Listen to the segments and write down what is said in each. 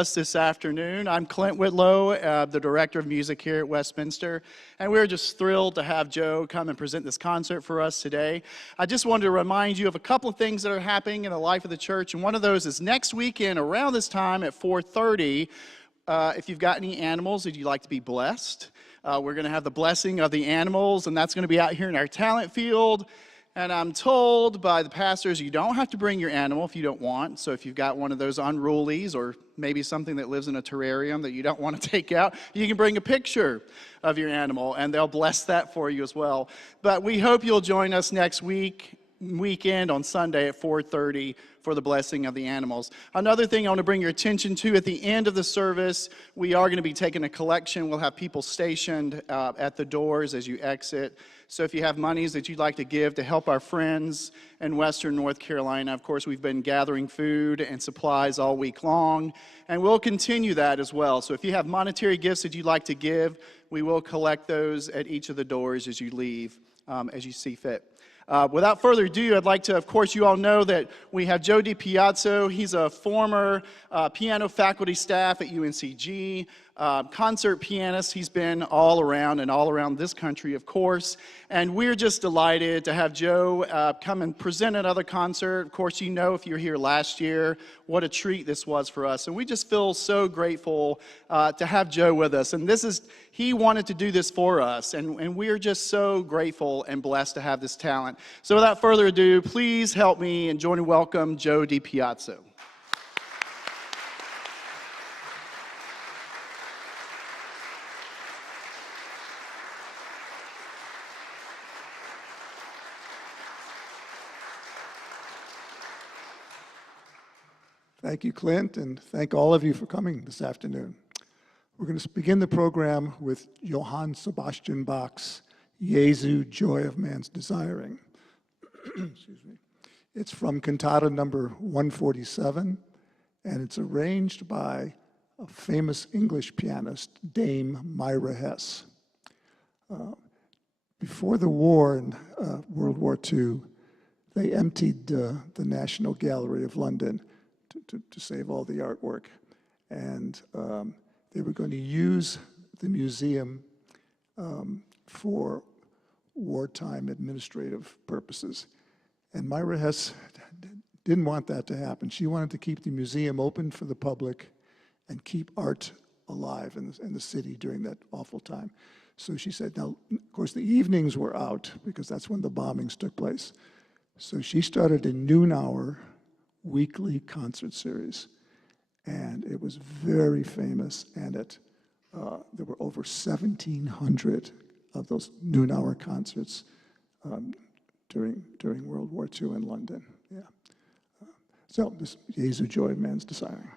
us this afternoon. I'm Clint Whitlow, the Director of Music here at Westminster, and we're just thrilled to have Joe come and present this concert for us today. I just wanted to remind you of a couple of things that are happening in the life of the church, and one of those is next weekend around this time at 4:30. If you've got any animals that you'd like to be blessed, we're going to have the blessing of the animals, and that's going to be out here in our talent field. And I'm told by the pastors you don't have to bring your animal if you don't want. So if you've got one of those unrulies or maybe something that lives in a terrarium that you don't want to take out, you can bring a picture of your animal and they'll bless that for you as well. But we hope you'll join us next weekend on Sunday at 4:30 for the blessing of the animals. Another thing I want to bring your attention to at the end of the service, we are going to be taking a collection. We'll have people stationed at the doors as you exit. So if you have monies that you'd like to give to help our friends in Western North Carolina, of course, we've been gathering food and supplies all week long, and we'll continue that as well. So if you have monetary gifts that you'd like to give, we will collect those at each of the doors as you leave, as you see fit. Without further ado, I'd like to, of course, you all know that we have Joe DiPiazza. He's a former piano faculty staff at UNCG, concert pianist. He's been all around this country, of course. And we're just delighted to have Joe come and present another concert. Of course, you know if you were here last year, what a treat this was for us. And we just feel so grateful to have Joe with us. And he wanted to do this for us. And we're just so grateful and blessed to have this talent. So without further ado, please help me and join and welcome Joe DiPiazza. Thank you, Clint, and thank all of you for coming this afternoon. We're going to begin the program with Johann Sebastian Bach's Jesu, Joy of Man's Desiring. Excuse me. It's from cantata number 147, and it's arranged by a famous English pianist, Dame Myra Hess. Before the war in World War II, they emptied the National Gallery of London to save all the artwork. And they were going to use the museum for wartime administrative purposes. And Myra Hess didn't want that to happen. She wanted to keep the museum open for the public and keep art alive in the city during that awful time. So she said, now, of course, the evenings were out because that's when the bombings took place. So she started a noon-hour weekly concert series, and it was very famous, and there were over 1,700 of those noon-hour concerts during World War II in London. Yeah. So this Jesu, Joy of Man's Desiring.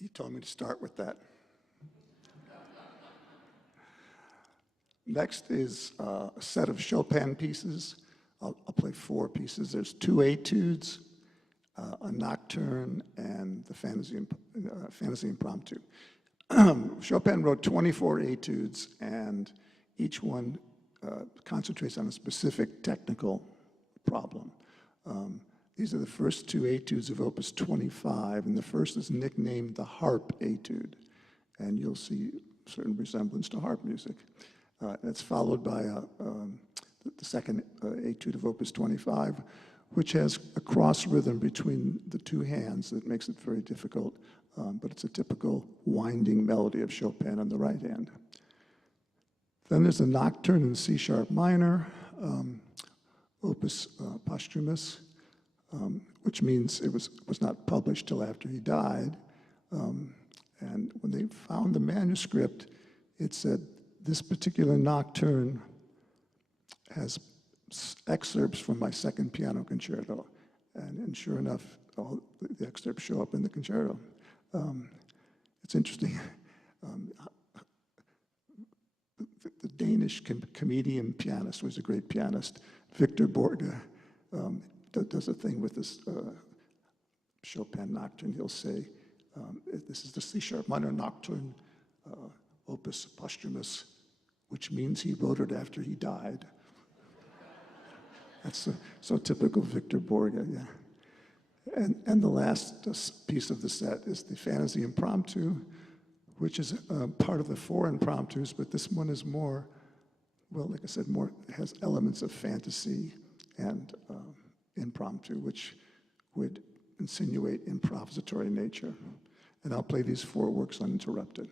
he told me to start with that. Next is a set of Chopin pieces. I'll play 4 pieces. There's 2 etudes, a nocturne, and the fantasy impromptu. Chopin wrote 24 etudes, and each one concentrates on a specific technical problem. These are the first 2 etudes of Opus 25, and the first is nicknamed the harp etude, and you'll see certain resemblance to harp music. It's followed by the second etude of Opus 25, which has a cross rhythm between the 2 hands that makes it very difficult, but it's a typical winding melody of Chopin on the right hand. Then there's a nocturne in C-sharp minor, Opus Posthumus, which means it was not published till after he died. And when they found the manuscript, it said, this particular nocturne has excerpts from my second piano concerto. And sure enough, all the excerpts show up in the concerto. It's interesting. The Danish comedian pianist was a great pianist, Victor Borge, does a thing with this Chopin nocturne. He'll say, this is the C-sharp minor nocturne, Opus Posthumus, which means he wrote it after he died. That's so typical Victor Borge, yeah. And the last piece of the set is the fantasy impromptu, which is part of the 4 impromptus, but this one is more, well, like I said, more has elements of fantasy and impromptu, which would insinuate improvisatory nature. And I'll play these 4 works uninterrupted.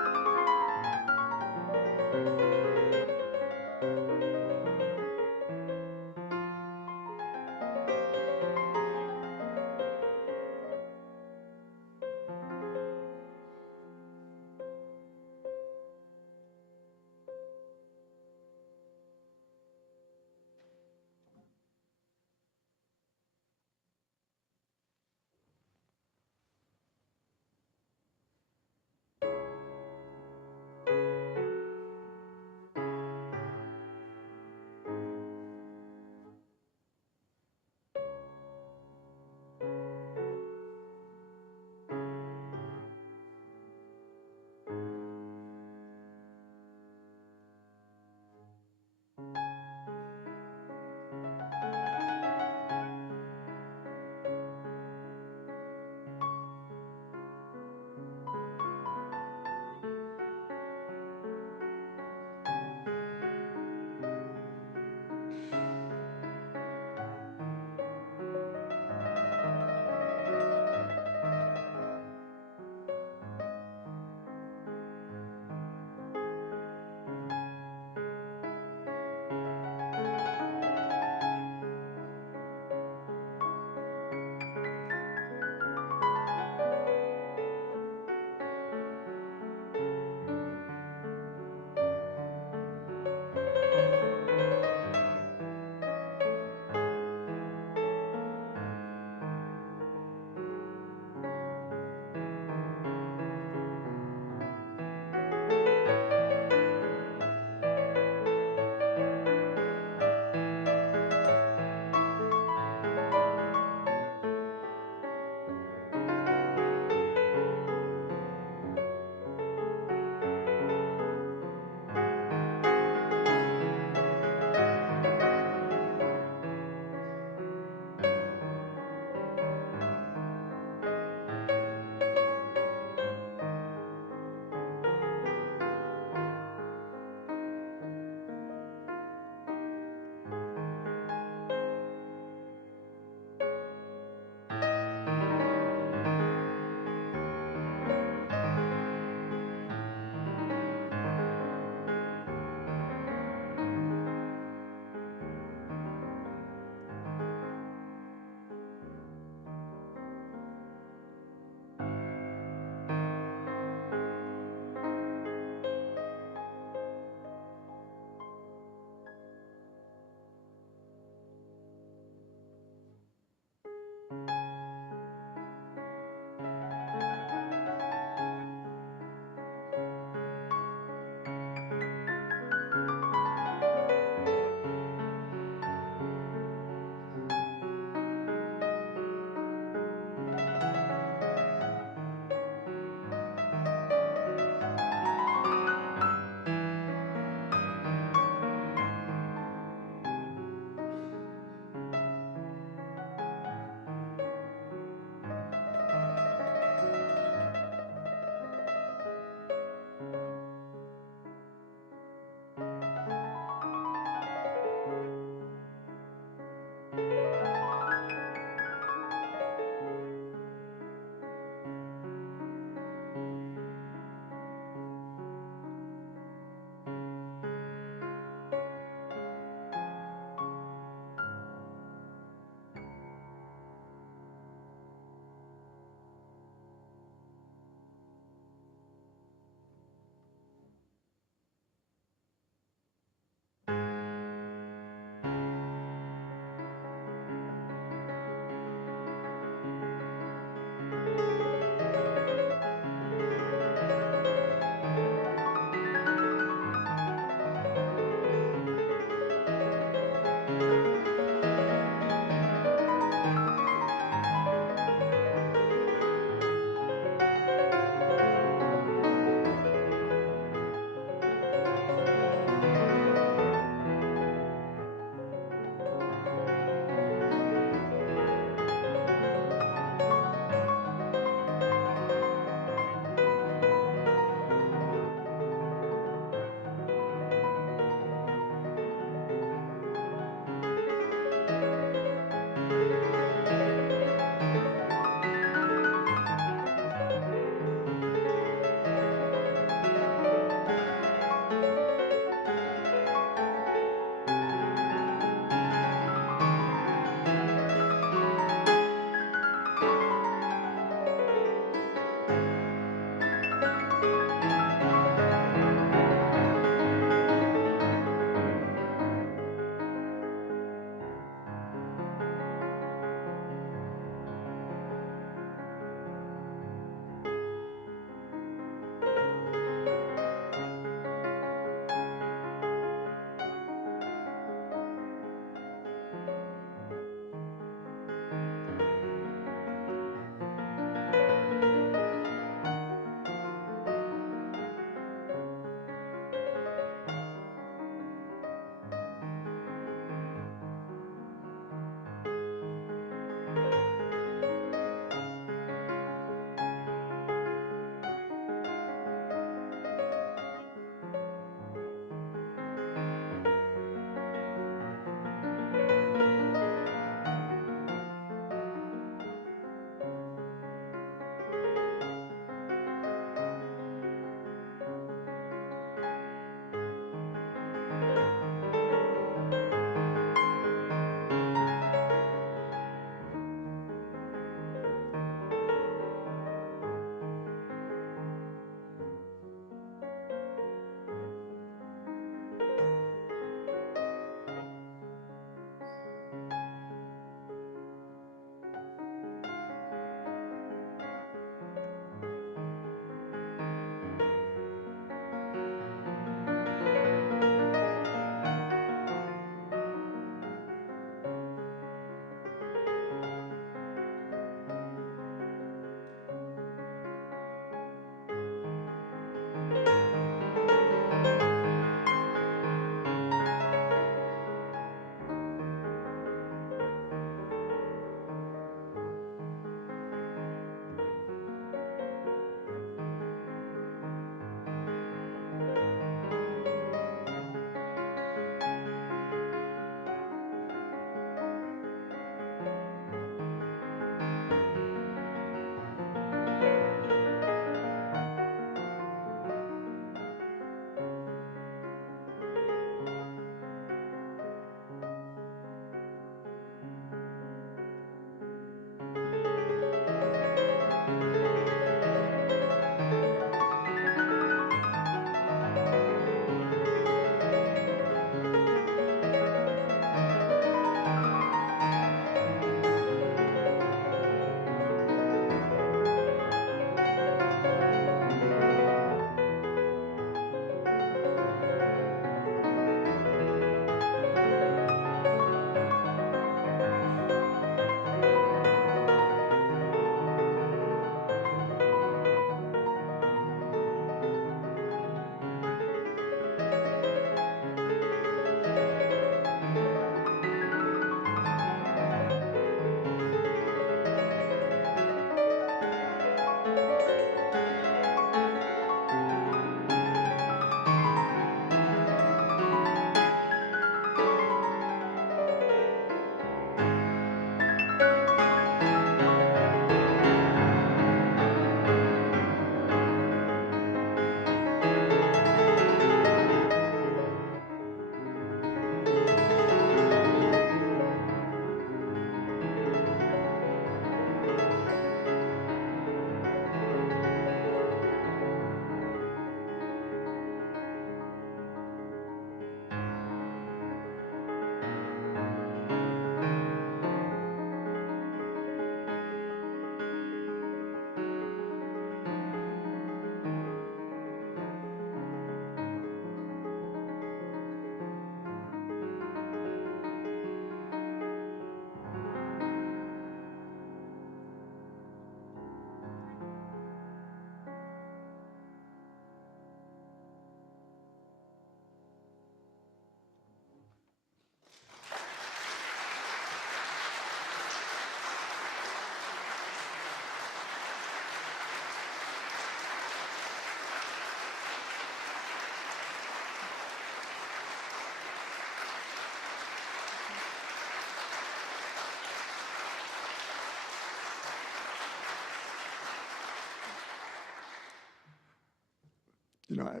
I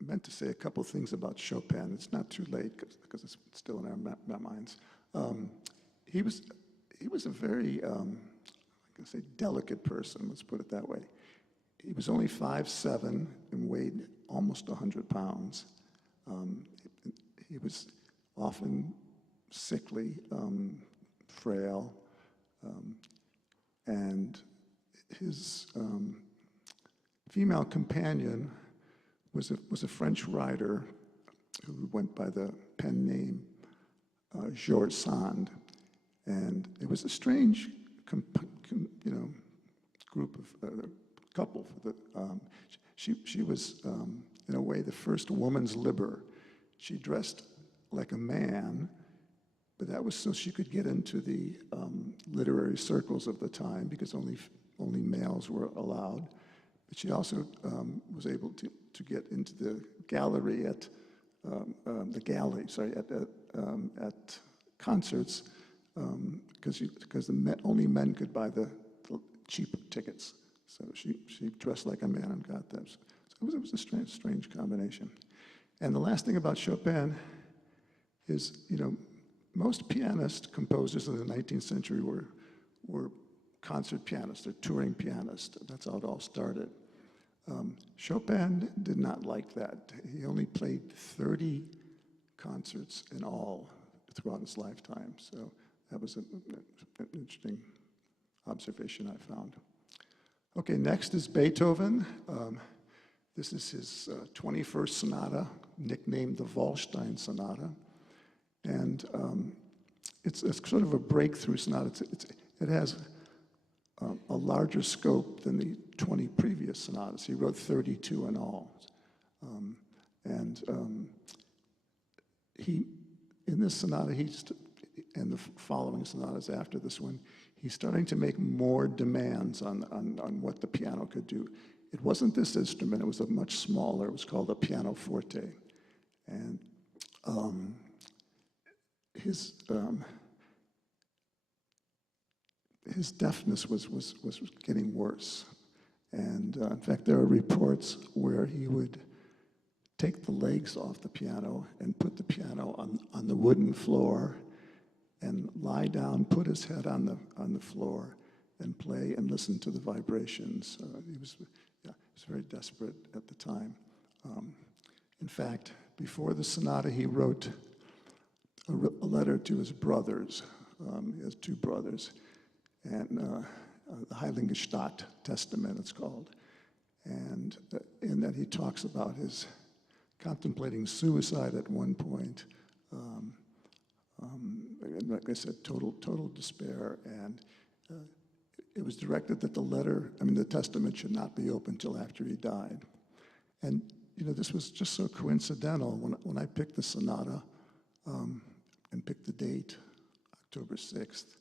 meant to say a couple things about Chopin. It's not too late because it's still in our minds. He was a very, I can say, delicate person. Let's put it that way. He was only 5'7" and weighed almost 100 pounds. He was often sickly, frail, and his female companion was a French writer who went by the pen name Georges Sand, and it was a strange, group of couple. She was, in a way, the first woman's liber. She dressed like a man, but that was so she could get into the literary circles of the time because only males were allowed. But she also was able to get into the gallery at at concerts because only men could buy the cheap tickets. So she dressed like a man and got them. So it was a strange combination. And the last thing about Chopin is, most pianists, composers in the 19th century were concert pianists or touring pianists. That's how it all started. Chopin did not like that. He only played 30 concerts in all throughout his lifetime. So that was an interesting observation I found. Okay, next is Beethoven. This is his 21st sonata, nicknamed the Waldstein Sonata. And it's sort of a breakthrough sonata. It has a larger scope than the 20 previous sonatas. He wrote 32 in all. In this sonata, and the following sonatas after this one, he's starting to make more demands on what the piano could do. It wasn't this instrument, it was a much smaller, it was called a pianoforte. And his deafness was getting worse. And in fact, there are reports where he would take the legs off the piano and put the piano on the wooden floor and lie down, put his head on the floor and play and listen to the vibrations. He was very desperate at the time. In fact, before the sonata, he wrote a letter to his brothers. He has two brothers, and the Heiligenstadt Testament, it's called. And in that he talks about his contemplating suicide at one point. And like I said, total despair. And it was directed that the testament should not be opened till after he died. And, this was just so coincidental. When I picked the sonata and picked the date, October 6th,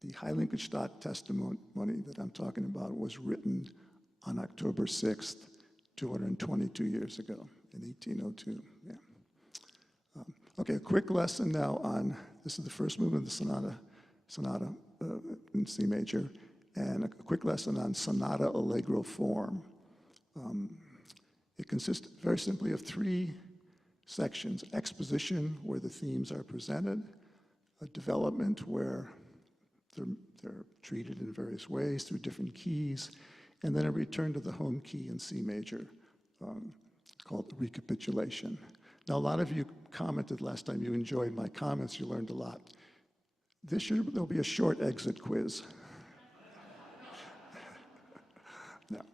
the Heiligenstadt testimony that I'm talking about was written on October 6th, 222 years ago, in 1802. Yeah. Okay, a quick lesson now on, this is the first movement of the sonata in C major, and a quick lesson on sonata allegro form. It consists very simply of three sections: exposition, where the themes are presented; a development, where they're treated in various ways through different keys; and then a return to the home key in C major, called recapitulation. Now, a lot of you commented last time you enjoyed my comments, you learned a lot. This year, there'll be a short exit quiz. No,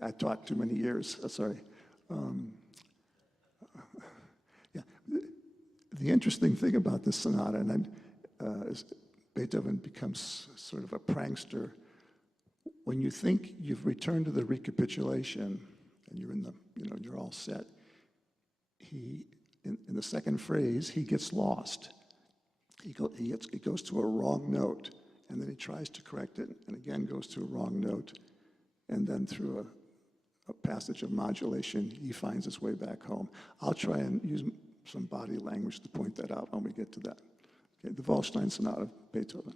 I taught too many years, sorry. Yeah. The interesting thing about this sonata, is Beethoven becomes sort of a prankster. When you think you've returned to the recapitulation and you're all set, in the second phrase, he gets lost. He goes to a wrong note, and then he tries to correct it, and again goes to a wrong note, and then through a passage of modulation, he finds his way back home. I'll try and use some body language to point that out when we get to that. Okay, the Waldstein Sonata, Beethoven.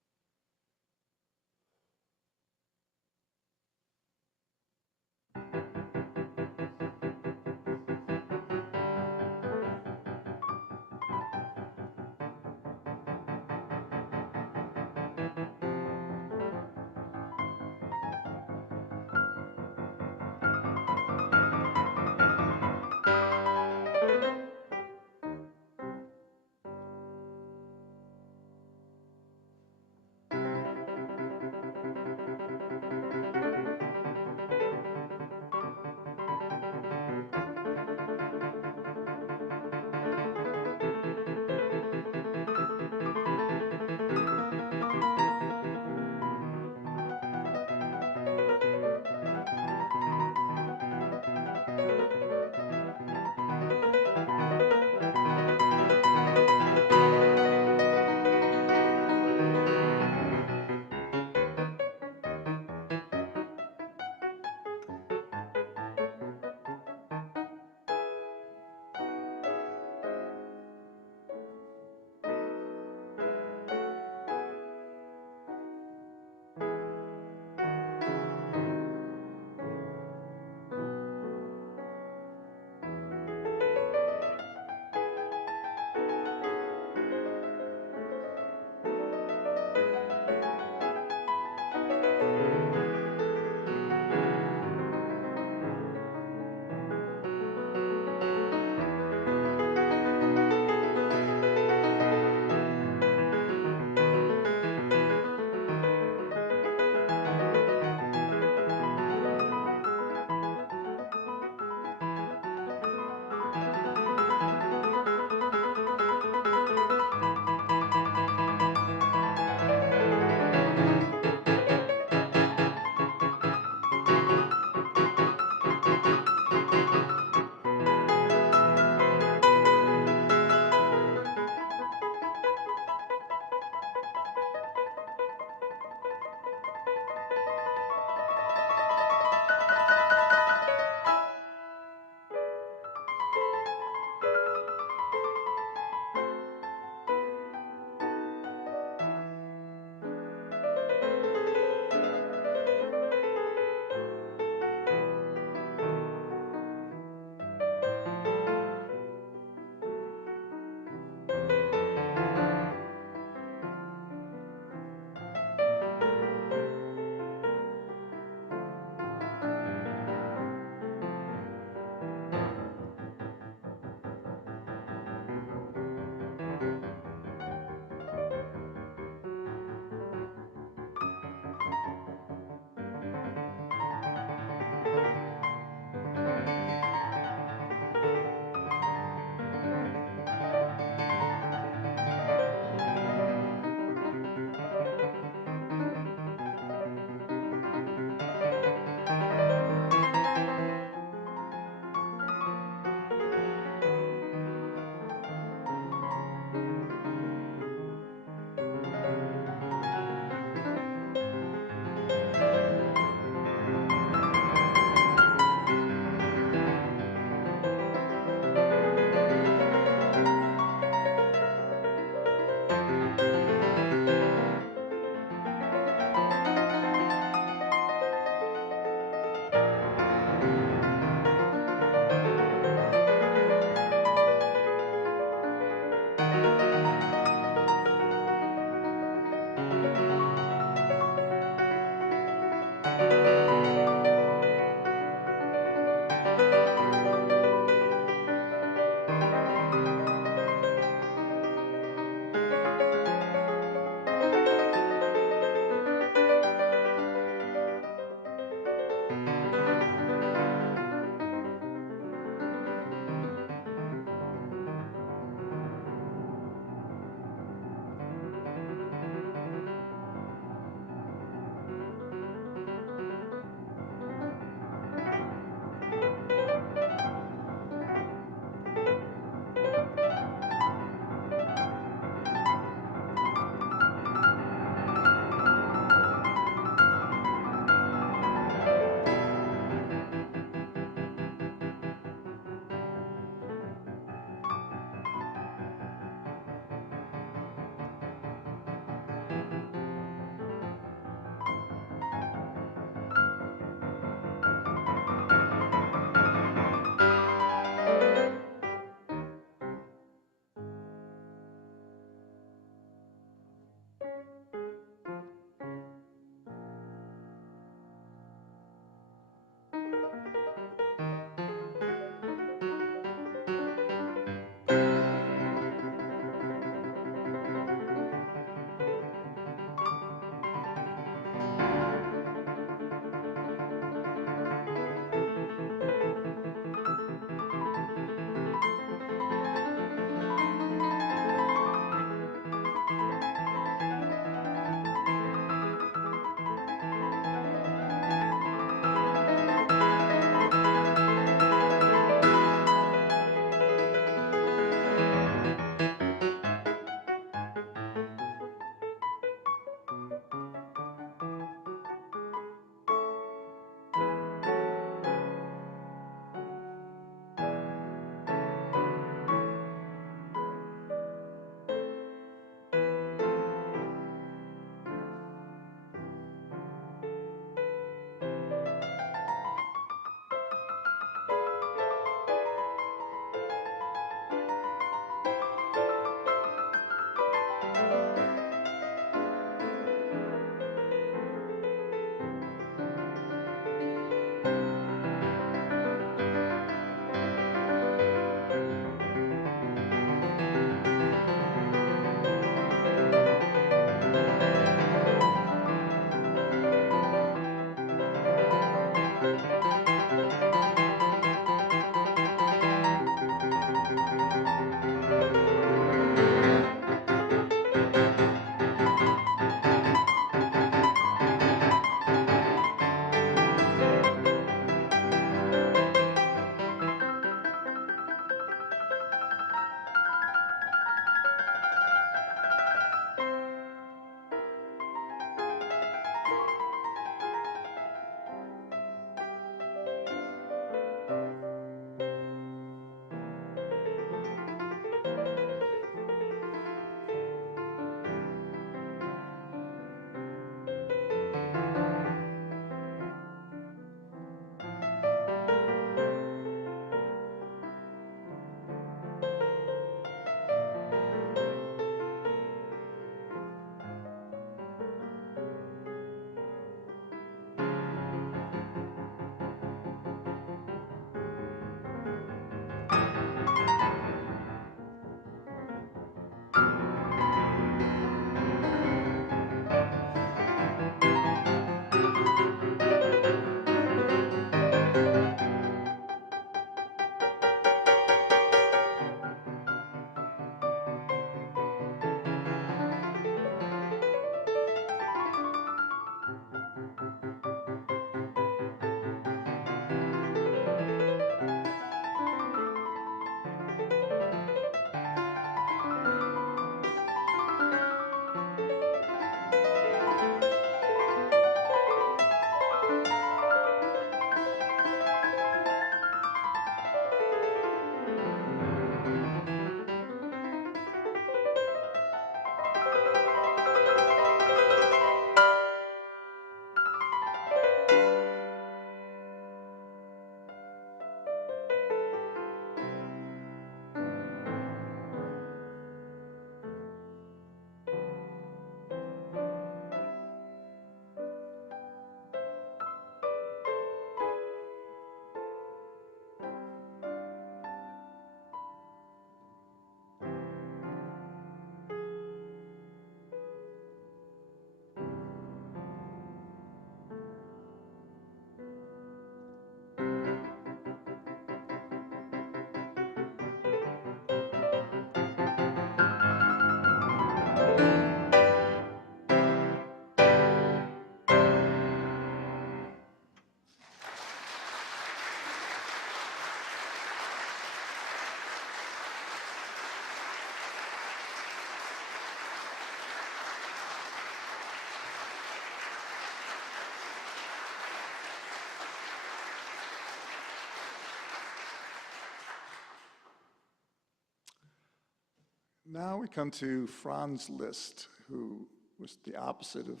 Now we come to Franz Liszt, who was the opposite of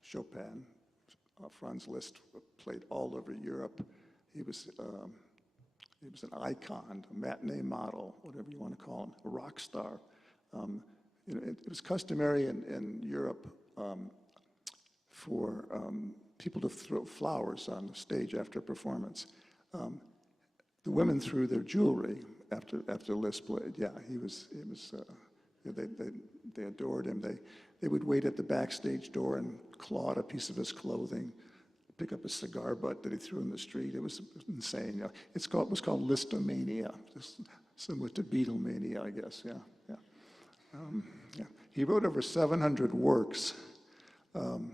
Chopin. Franz Liszt played all over Europe. He was an icon, a matinee model, whatever you want to call him, a rock star. It was customary in Europe for people to throw flowers on the stage after a performance. The women threw their jewelry after Liszt played. Yeah, they adored him. They would wait at the backstage door and claw at a piece of his clothing, pick up a cigar butt that he threw in the street. It was insane. It was called Listomania, just similar to Beatlemania, I guess. Yeah. He wrote over 700 works, and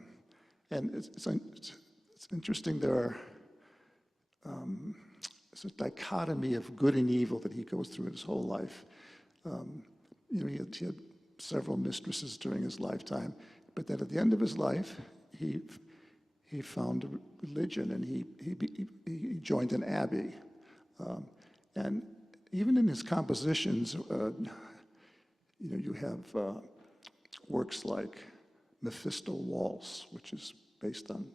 it's interesting. It's a dichotomy of good and evil that he goes through his whole life. He had several mistresses during his lifetime, but then at the end of his life, he found religion, and he joined an abbey. And even in his compositions, you have works like Mephisto Waltz, which is based on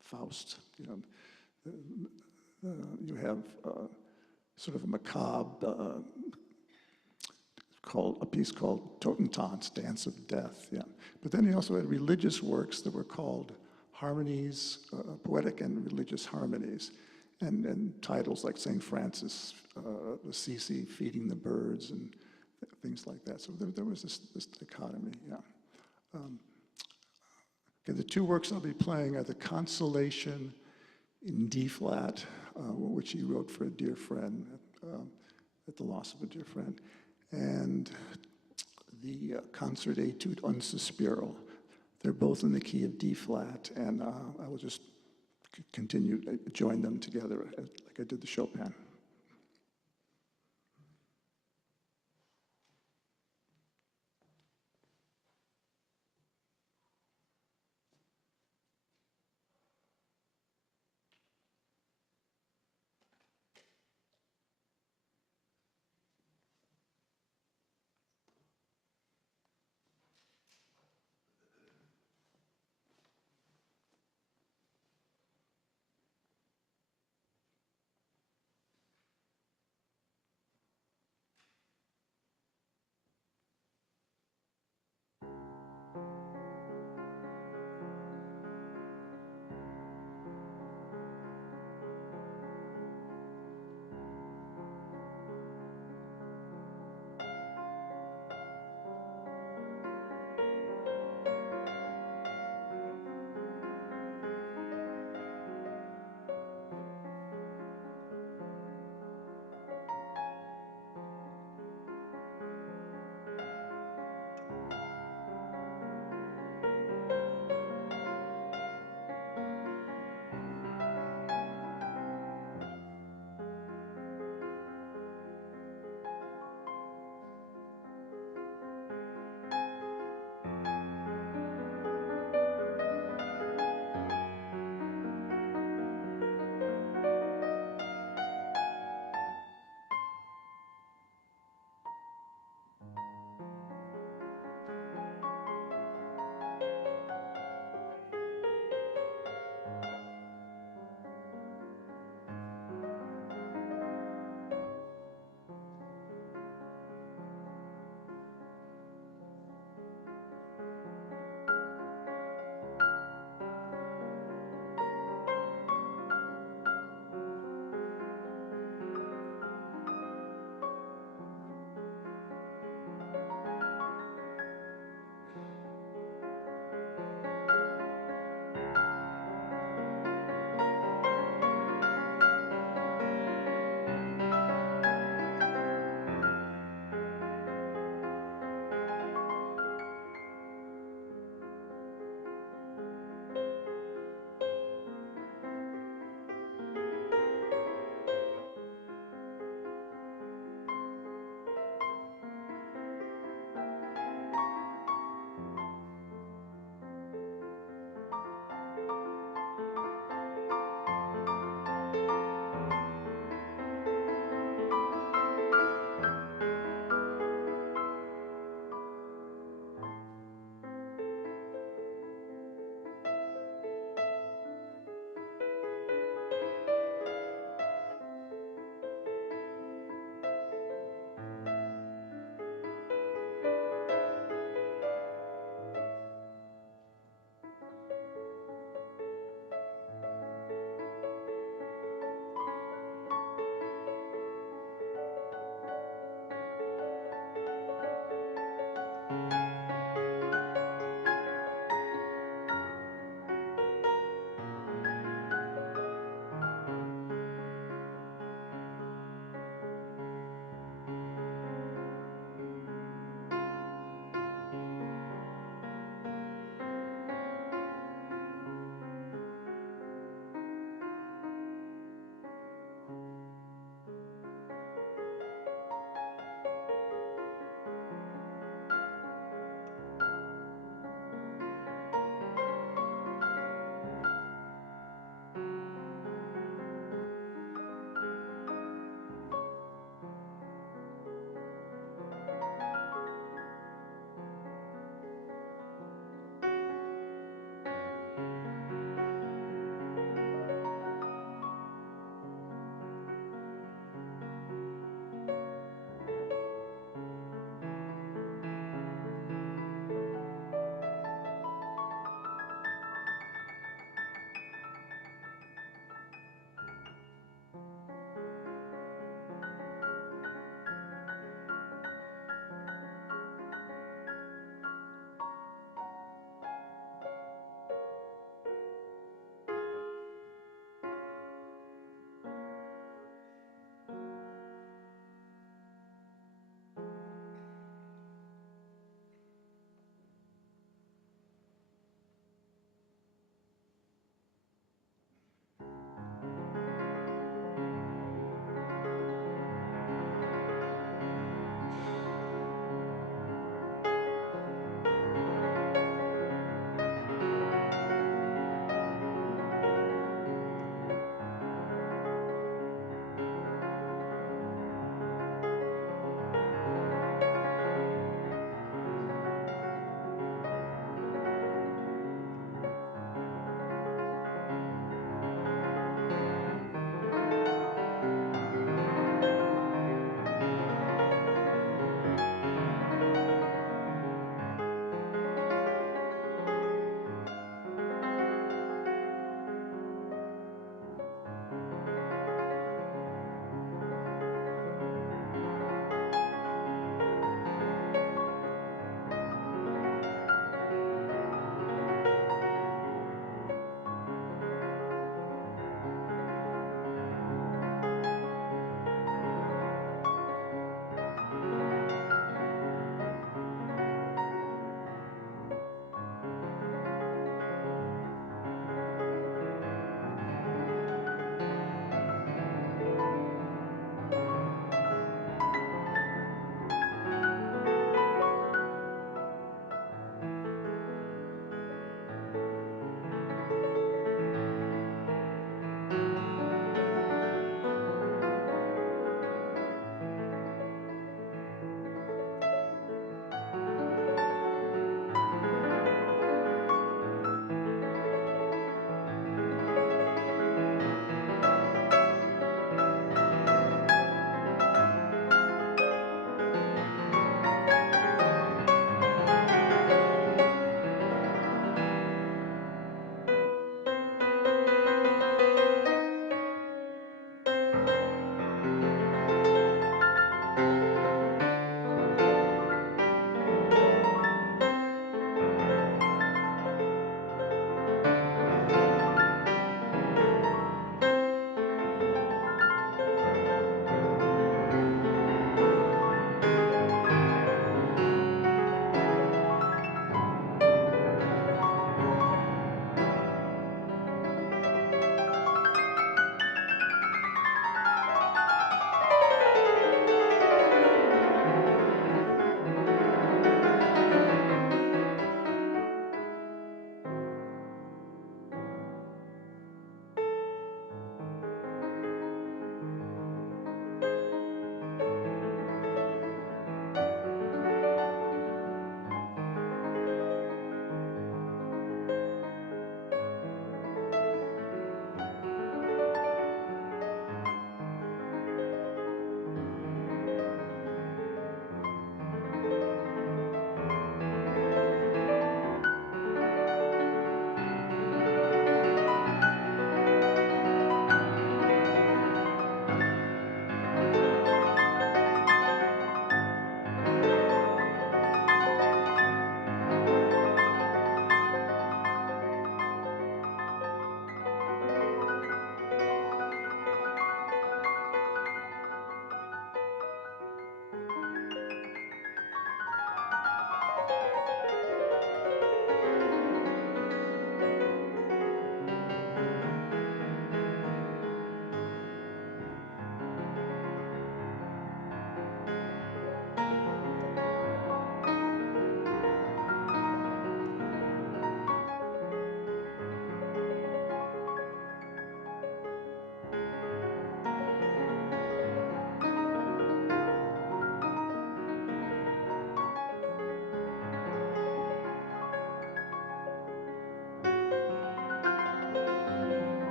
Faust. You have sort of a macabre a piece called Totentanz, Dance of Death. Yeah, but then he also had religious works that were called harmonies, poetic and religious harmonies, and titles like St. Francis, Assisi, Feeding the Birds, and things like that. So there was this dichotomy. Yeah. Okay, the two works I'll be playing are the Consolation in D flat, which he wrote for a dear friend at the loss of a dear friend, and the Concert Etude un Sospiro. They're both in the key of D flat, and I will just continue, join them together like I did the Chopin.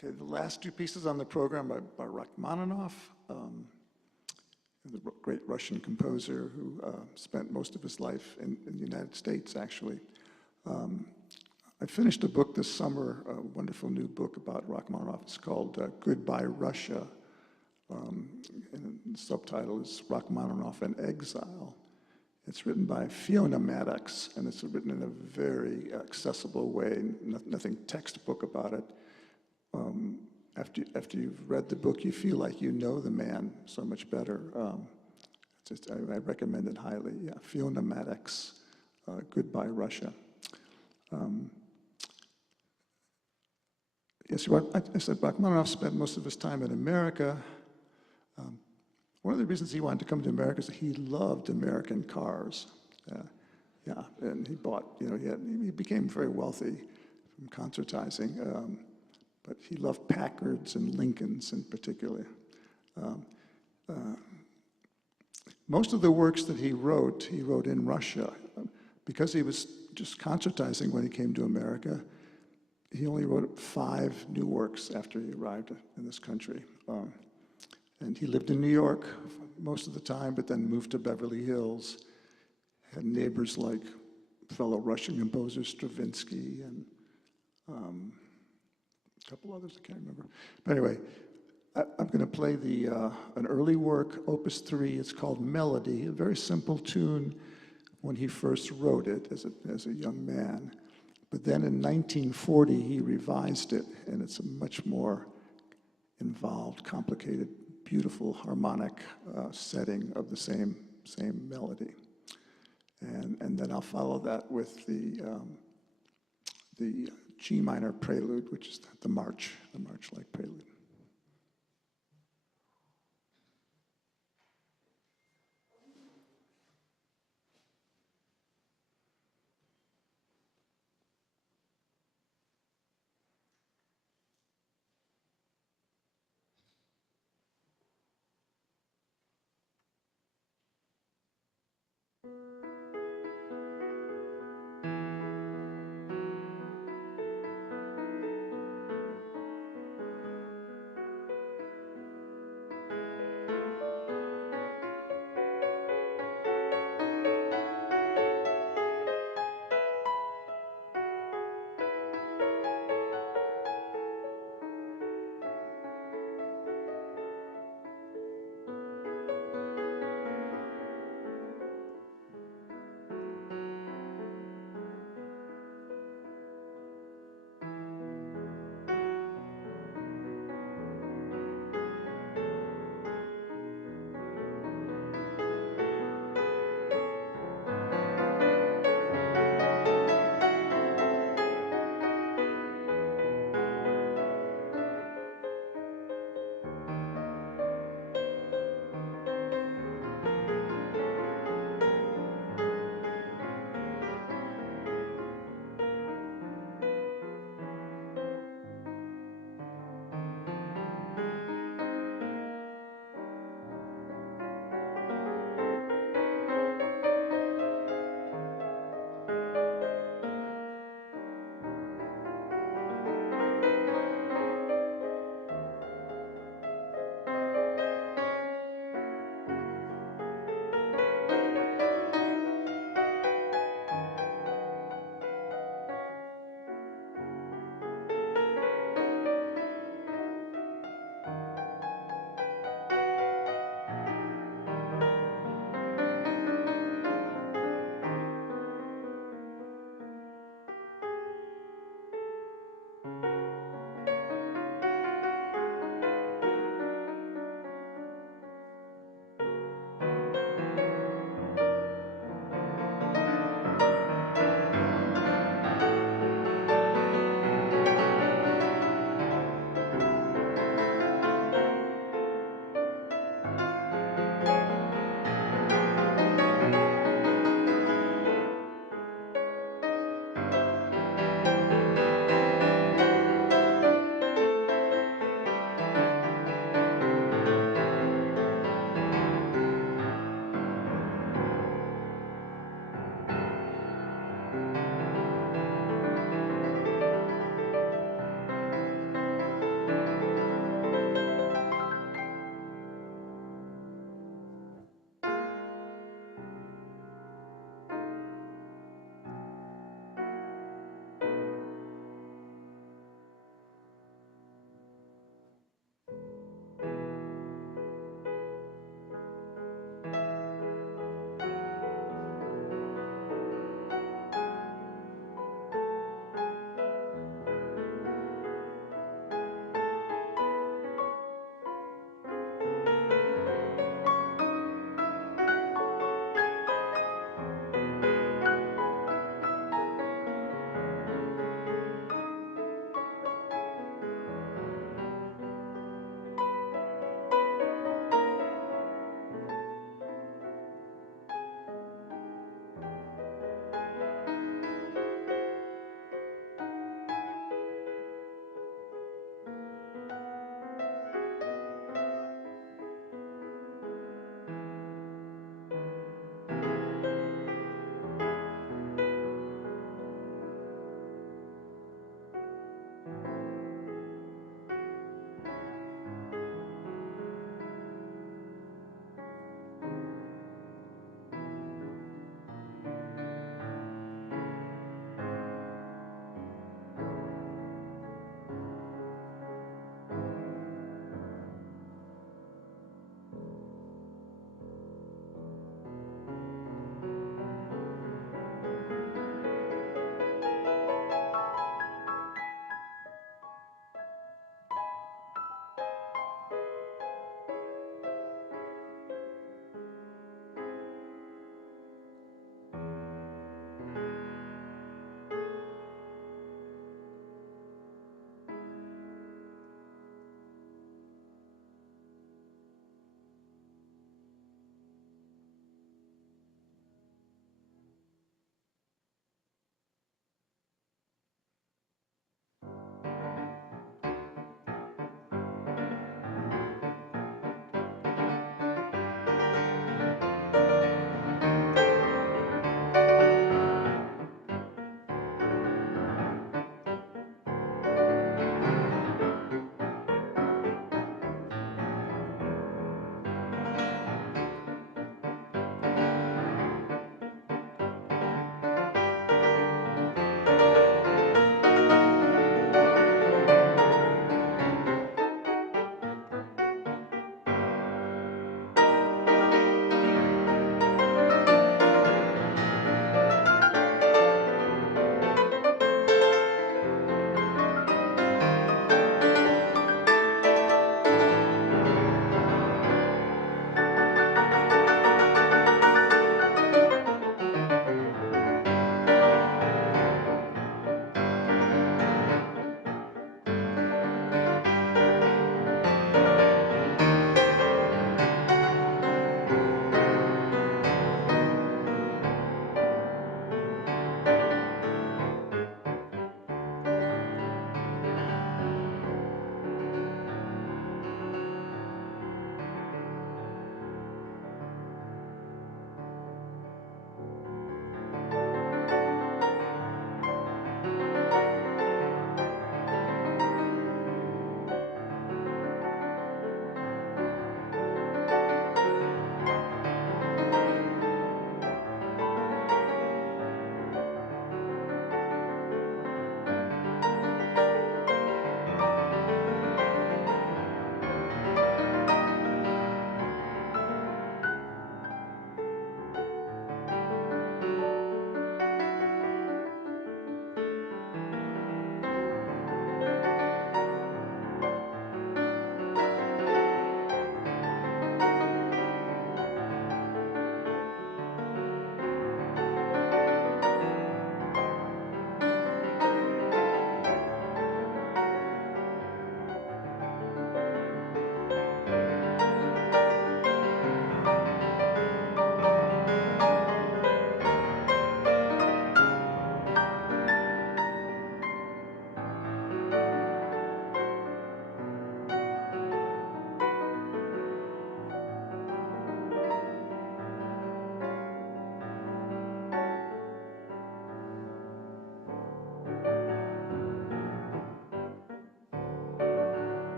Okay, the last two pieces on the program are by Rachmaninoff, the great Russian composer who spent most of his life in the United States, actually. I finished a book this summer, a wonderful new book about Rachmaninoff. It's called Goodbye Russia. And the subtitle is Rachmaninoff in Exile. It's written by Fiona Maddox, and it's written in a very accessible way, nothing textbook about it. After you've read the book, you feel like you know the man so much better. I recommend it highly. Yeah, Fiona Maddox, Goodbye Russia. Yes, I said Rachmaninoff spent most of his time in America. One of the reasons he wanted to come to America is that he loved American cars. Yeah, and he bought, he became very wealthy from concertizing, but he loved Packards and Lincolns in particular. Most of the works that he wrote in Russia. Because he was just concertizing when he came to America, he only wrote 5 new works after he arrived in this country. And he lived in New York most of the time, but then moved to Beverly Hills, had neighbors like fellow Russian composer Stravinsky and a couple others I can't remember. But anyway, I'm going to play an early work, Opus 3. It's called Melody, a very simple tune when he first wrote it as a young man. But then in 1940, he revised it, and it's a much more involved, complicated, beautiful harmonic setting of the same melody. And then I'll follow that with the G minor prelude, which is the march-like prelude.